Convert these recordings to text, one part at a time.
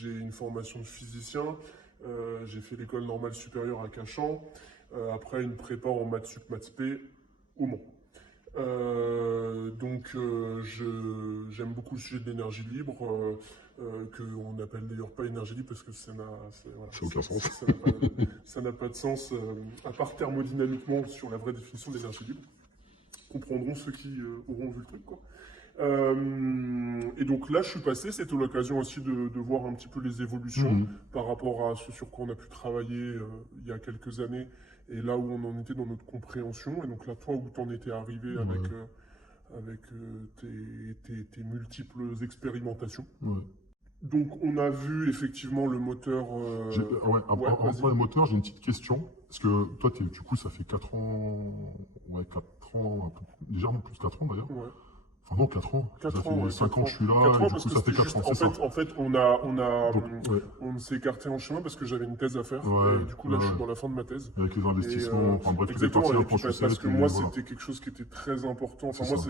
j'ai une formation de physicien. J'ai fait l'école normale supérieure à Cachan. Après, une prépa en maths sup, maths spé au Mans. J'aime beaucoup le sujet de l'énergie libre, qu'on n'appelle d'ailleurs pas énergie libre parce que voilà, Ça n'a aucun sens. ça n'a pas de sens, à part thermodynamiquement sur la vraie définition de l'énergie libre. Comprendront ceux qui auront vu le truc, quoi. Et donc là, je suis passé, c'était l'occasion aussi de voir un petit peu les évolutions par rapport à ce sur quoi on a pu travailler il y a quelques années et là où on en était dans notre compréhension. Et donc là, toi, où t'en étais arrivé avec tes multiples expérimentations. Donc on a vu effectivement le moteur... Après le moteur, j'ai une petite question. Parce que toi, du coup, ça fait 4 ans, 4 ans, légèrement plus de 4 ans d'ailleurs. Ouais. Enfin non, 4 ans. 4 ça ans, fait 5 ans que je suis là, 4 ans, et du coup, ça fait 4 ans, c'est ça. En fait, on s'est écarté en chemin parce que j'avais une thèse à faire. Et du coup, là, je suis dans la fin de ma thèse. Avec les investissements, enfin bref, exactement, parce que moi, c'était quelque chose qui était très important. Enfin, moi,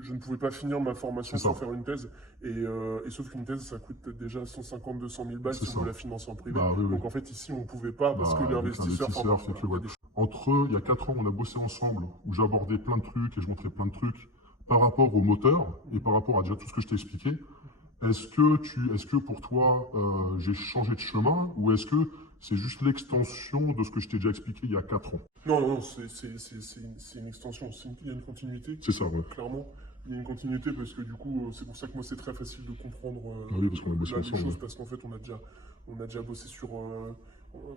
je ne pouvais pas finir ma formation sans faire une thèse. Et sauf qu'une thèse, ça coûte déjà 150-200 000 balles si on veut la financer en privé. Donc en fait, ici, on ne pouvait pas parce que l'investisseur fait que... Entre, il y a 4 ans, on a bossé ensemble, où j'abordais plein de trucs et je montrais plein de trucs par rapport au moteur et par rapport à déjà tout ce que je t'ai expliqué. Est-ce que pour toi, j'ai changé de chemin ou est-ce que c'est juste l'extension de ce que je t'ai déjà expliqué il y a 4 ans? Non, c'est une extension, il y a une continuité. C'est ça, ouais. Clairement, il y a une continuité parce que du coup, c'est pour ça que moi c'est très facile de comprendre parce qu'on a bossé ensemble, choses, parce qu'en fait on a déjà bossé sur... en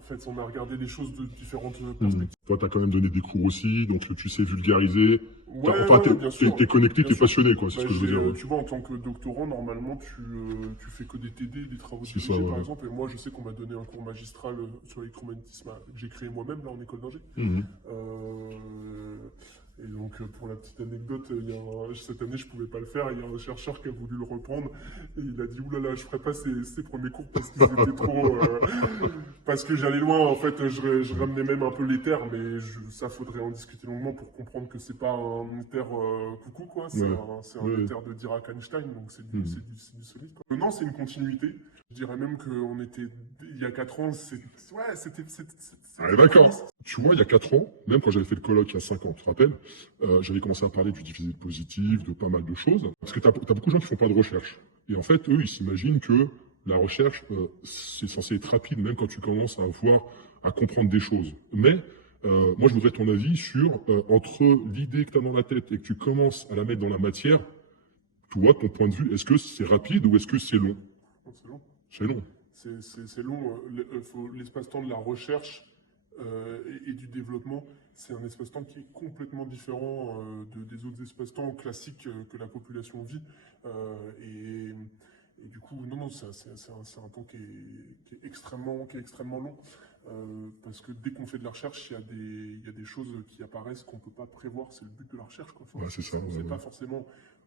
fait, on a regardé les choses de différentes perspectives. Toi, tu as quand même donné des cours aussi, donc tu sais vulgariser. Bien sûr. T'es connecté, t'es passionné, quoi, c'est ce que je veux dire. Tu vois, en tant que doctorant, normalement, tu fais que des TD, des travaux dirigés, par exemple. Et moi, je sais qu'on m'a donné un cours magistral sur l'électromagnétisme que j'ai créé moi-même, là, en école d'ingé. Et donc, pour la petite anecdote, cette année, je pouvais pas le faire. Il y a un chercheur qui a voulu le reprendre. Et il a dit, oulala, je ferai pas ces premiers cours parce qu'ils étaient trop... parce que j'allais loin, en fait, je ramenais même un peu les terres, mais ça faudrait en discuter longuement pour comprendre que c'est pas un éther coucou, quoi. C'est un éther de Dirac-Einstein, donc c'est du solide, quoi. Non, c'est une continuité. Je dirais même qu'on était, il y a 4 ans, c'était... D'accord. Tu vois, il y a 4 ans, même quand j'avais fait le colloque il y a 5 ans, tu te rappelles, j'avais commencé à parler du diffusé positif, de pas mal de choses. Parce que t'as beaucoup de gens qui font pas de recherche. Et en fait, eux, ils s'imaginent que la recherche, c'est censé être rapide, même quand tu commences à comprendre des choses. Mais, moi, je voudrais ton avis sur, entre l'idée que tu as dans la tête et que tu commences à la mettre dans la matière, toi, ton point de vue, est-ce que c'est rapide ou est-ce que c'est long? C'est long. C'est long. C'est long. L'espace-temps de la recherche et du développement, c'est un espace-temps qui est complètement différent des autres espaces-temps classiques que la population vit. Et du coup, non, c'est un temps qui est extrêmement long. Parce que dès qu'on fait de la recherche, il y a des choses qui apparaissent qu'on ne peut pas prévoir. C'est le but de la recherche, quoi. Enfin, c'est ça. C'est pas forcément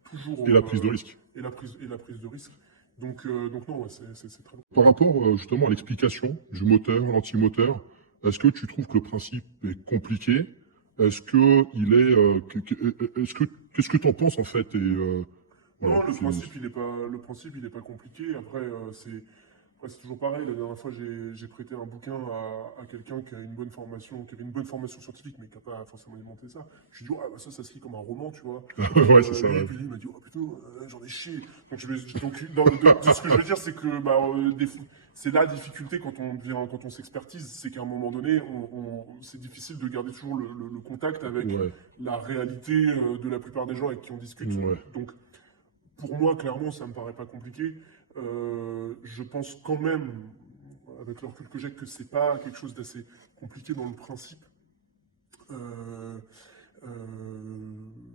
toujours... Et la prise de risque. Et la prise de risque. Donc non, c'est très long. Par rapport justement à l'explication du moteur, l'antimoteur, est-ce que tu trouves que le principe est compliqué? Est-ce que qu'est-ce que tu en penses en fait? Non, le principe il est pas compliqué. Après, c'est toujours pareil. La dernière fois, j'ai prêté un bouquin à quelqu'un qui a une bonne formation, qui avait une bonne formation scientifique, mais qui n'a pas forcément alimenté ça. Je lui ai dit, ça se lit comme un roman, tu vois. C'est ça. Et puis lui, il m'a dit, putain, j'en ai chié. Donc, ce que je veux dire, c'est que c'est la difficulté quand on s'expertise, c'est qu'à un moment donné, c'est difficile de garder toujours le contact avec la réalité de la plupart des gens avec qui on discute. Donc, pour moi, clairement, ça me paraît pas compliqué. Je pense quand même, avec le recul que j'ai, que c'est pas quelque chose d'assez compliqué dans le principe.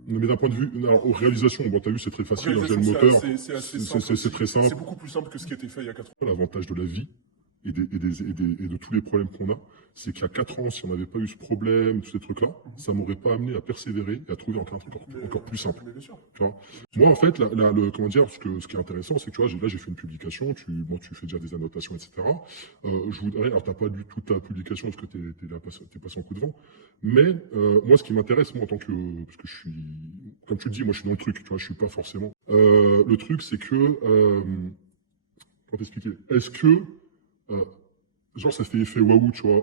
Mais d'un point de vue, aux réalisations, tu as vu, c'est très facile, j'ai le moteur, c'est très simple. C'est beaucoup plus simple que ce qui a été fait il y a 4 ans. L'avantage de la vie et de tous les problèmes qu'on a, c'est qu'il y a 4 ans, si on n'avait pas eu ce problème, tous ces trucs-là, ça m'aurait pas amené à persévérer et à trouver encore un truc encore plus simple. Mais bien sûr. Tu vois. Moi, en fait, comment dire, ce qui est intéressant, c'est que tu vois, là, j'ai fait une publication, tu fais déjà des annotations, etc. Je voudrais, alors t'as pas lu toute ta publication parce que t'es passé en coup de vent, mais moi, ce qui m'intéresse, moi, en tant que, parce que je suis, comme tu le dis, moi, je suis dans le truc, tu vois, je suis pas forcément. Le truc, c'est que comment t'expliquer? Est-ce que, euh, genre, ça fait effet waouh, tu vois?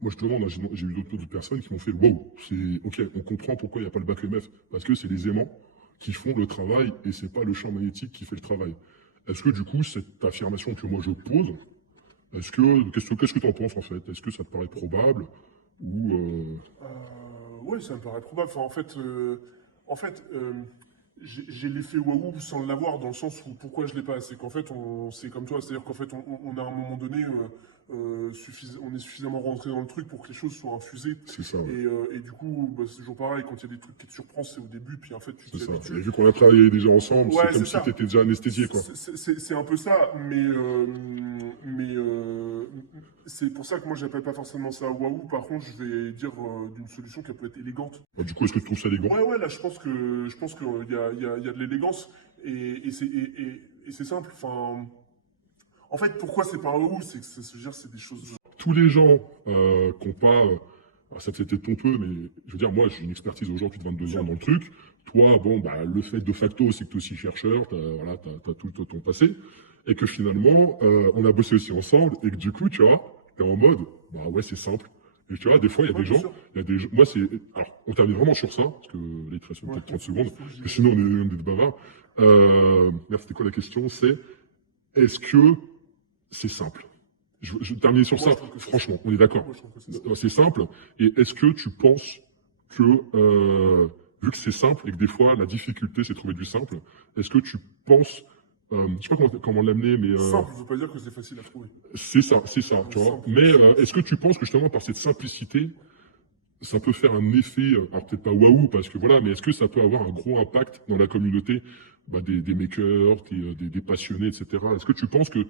Moi je te demande, hein, j'ai eu d'autres personnes qui m'ont fait waouh, c'est ok, on comprend pourquoi il n'y a pas le bac EMF, parce que c'est les aimants qui font le travail et c'est pas le champ magnétique qui fait le travail. Est-ce que du coup, cette affirmation que moi je pose, qu'est-ce que tu en penses en fait? Est-ce que ça te paraît probable ou Oui, ça me paraît probable. Enfin, en fait j'ai l'effet waouh sans l'avoir, dans le sens où pourquoi je l'ai pas. C'est qu'en fait, c'est comme toi, c'est-à-dire qu'en fait, on a à un moment donné, on est suffisamment rentré dans le truc pour que les choses soient infusées. c'est ça, ouais. Et du coup, bah, c'est toujours pareil, quand il y a des trucs qui te surprennent, c'est au début, puis en fait, tu C'est t'y ça. Et habitues. vu qu'on a travaillé déjà ensemble, Ouais, c'est comme c'est si ça. tu étais déjà anesthésié, quoi. C'est un peu ça, mais c'est pour ça que moi j'appelle pas forcément ça waouh. Par contre, je vais dire d'une solution qui peut être élégante. Du coup, est-ce que tu trouves ça élégant? Ouais, là je pense qu'il y a de l'élégance et c'est simple. Enfin, en fait, pourquoi c'est pas un waouh, c'est que c'est des choses. Tous les gens qui n'ont pas, alors ça peut-être pompeux, mais je veux dire, moi, j'ai une expertise aujourd'hui de 22 ans dans le truc. Toi, bon, bah, le fait de facto, c'est que tu es aussi chercheur, t'as tout ton passé, et que finalement, on a bossé aussi ensemble, et que du coup, tu vois, t'es en mode, bah ouais, c'est simple. Et tu vois, des fois, il y a Ouais, des bien gens, sûr. il y a des gens, moi, c'est, alors, on termine vraiment sur ça, parce que là, il te reste Ouais, peut-être 30 faut secondes, que j'y parce que sinon, on est des bavards. Merde, c'était quoi la question? C'est, est-ce que c'est simple? Je vais terminer sur Moi, ça. je trouve que c'est Franchement, on est d'accord. Moi, je trouve que c'est ça. C'est simple. Et est-ce que tu penses que, vu que c'est simple et que des fois la difficulté c'est de trouver du simple, est-ce que tu penses, je sais pas comment l'amener, mais Simple, ne veut pas dire que c'est facile à trouver. c'est ça, tu vois. Simple, Mais c'est- est-ce que tu penses que justement par cette simplicité, ça peut faire un effet, alors peut-être pas waouh parce que voilà, mais est-ce que ça peut avoir un gros impact dans la communauté des makers, des passionnés, etc. Est-ce que tu penses que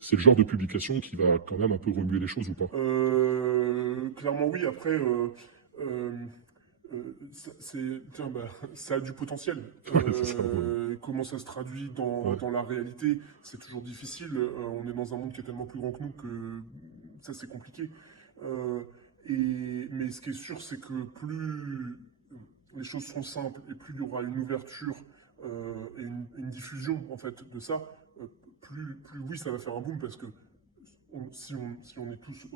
c'est le genre de publication qui va quand même un peu remuer les choses ou pas? Clairement oui. Après, euh, tiens, bah, ça a du potentiel. Ouais, c'est ça. Ouais. Comment ça se traduit Ouais. dans la réalité, c'est toujours difficile. On est dans un monde qui est tellement plus grand que nous que ça c'est compliqué. Euh, mais ce qui est sûr, c'est que plus les choses seront simples et plus il y aura une ouverture et une diffusion en fait de ça, plus oui, ça va faire un boom parce que si on est tous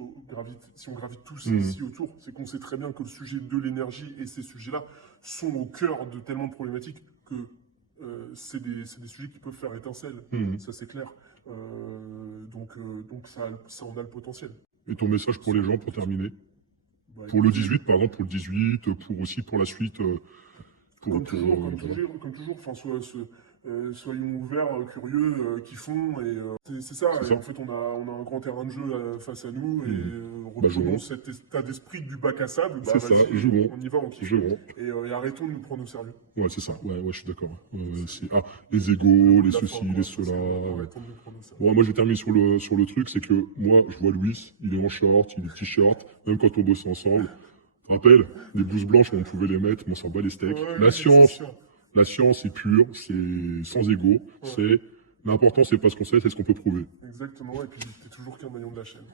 si on gravite tous ici autour, c'est qu'on sait très bien que le sujet de l'énergie et ces sujets-là sont au cœur de tellement de problématiques que c'est des sujets qui peuvent faire étincelle. Mhm. Ça c'est clair. Donc ça on a le potentiel. Et ton message pour les gens, pour terminer? Bah, Pour le écoutez, 18, par exemple, pour le 18, pour aussi pour la suite, comme toujours, voilà. enfin, soyons ouverts, curieux, kiffons, et c'est ça. C'est Et ça. en fait, on a un grand terrain de jeu face à nous, et Bah, reprenons jouons. cet état d'esprit du bac à sable. Bah, C'est ça, vas-y, jouons. on y va, on kiffe. Jouons. Et arrêtons de nous prendre au sérieux. Ouais, c'est ça. Ouais, je suis d'accord. Les égos, les La ceci, fin, les quoi, cela. arrêtons de nous prendre au sérieux. Bon, moi, je termine sur le truc, c'est que moi, je vois Louis, il est en short, il est t-shirt, même quand on bossait ensemble. Tu te rappelles, les blouses blanches, on pouvait les mettre, mais on s'en bat les steaks. Ouais, La c'est science, sûr. La science est pure, c'est sans ego, Ouais. c'est l'important, c'est pas ce qu'on sait, c'est ce qu'on peut prouver. Exactement, et puis t'es toujours qu'un maillon de la chaîne.